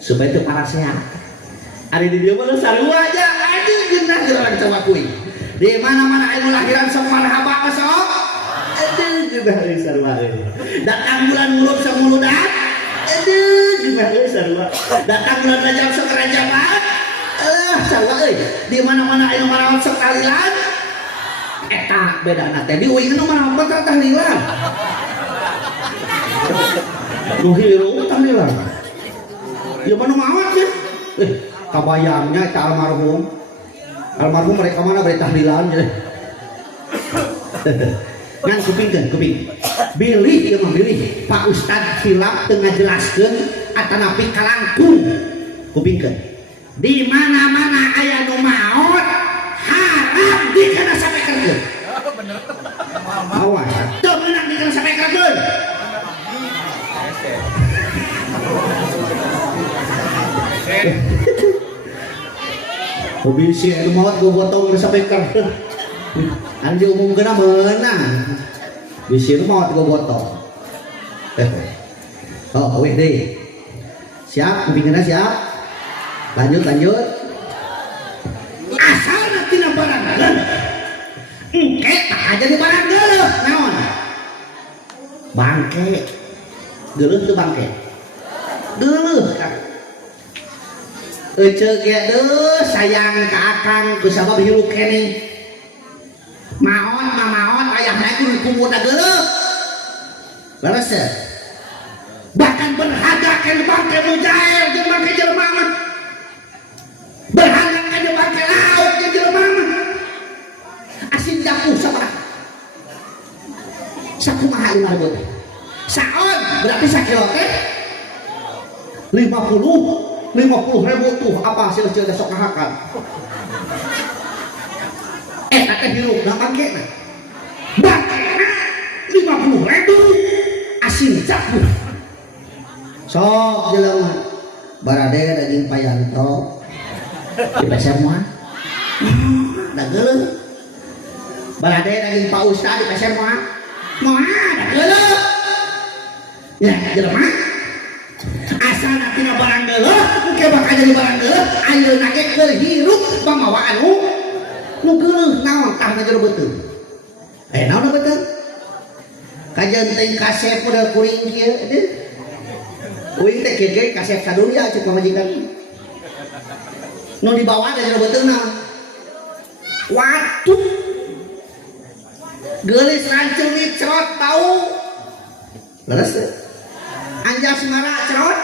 supaya itu para sehat. Hari di dia malah sarua aja, aduh genah gerak coba kui. Di mana-mana ilmu lahiran sok marhaba sok. Aduh genah sarua. Datang bulan muluk sok muludat. Aduh genah sarua. Datang bulan Rajab sok Rajaban. Sarua euy. Di mana-mana ilmu marawat sok tahlilan. Eta beda teh di uing nu marawat tahlilan. Duh hirup tahlilan. Ya mana mawat ya? Kabayangnya ke almarhum mereka mana beri tahlilan ya. Ngan kupingkeun kuping. Bilih ieu mah bilih Pak Ustad hilap teu ngajelaskeun atanapi kalangkung. Kupingkeun. Di mana-mana aya nu maot haram dikana sapekerkeun. Bener. Awas, teu meunang dikana sapekerkeun. Bisi itu maut gue potong udah sampai kerja. Anjir umum kena menang. Bisi itu maut gue potong. Oh, wih deh. Siap, kupingnya siap. Lanjut. Asal nanti na barang geuleuh. Engke tak aja di barang geuleuh. Naon? Bangke. Geuleuh teu bangke. Geuleuh kan. Ece ge deuh sayang ka akang ku sabab hirup keneh. Maot aya naik ku muda geuleuh. Leres teh. Bahkan berharga kan bangke mujair jeung bangke jelema mah. Berharga kan bangke lauk jeung jelema mah. Asin dapuh sabaraha? Sakumaha ieu mah teh? Saon berarti sakilo teh? 50.000 tuh apa hasil sok ngahakan kata hirup na bangke na bangke na 50.000 asin cakup sok jelema barade daging payanto di pasar moal da geuleuh barade daging Pak Ustad di pasar moal da geuleuh ya jelema asal tina barang geuleuh engke bakal jadi barang geuleuh ayeuna ge keur hirup pamawaan nu geuleuh naon tah jero beuteung naon beuteung kajian teh kasep udah kuring kieu teh kuring teh gege kasep sadunya cek pamajikan nu dibawa da jero beuteung naon waduh geulis rancung cerot tau leres anjas mara cerot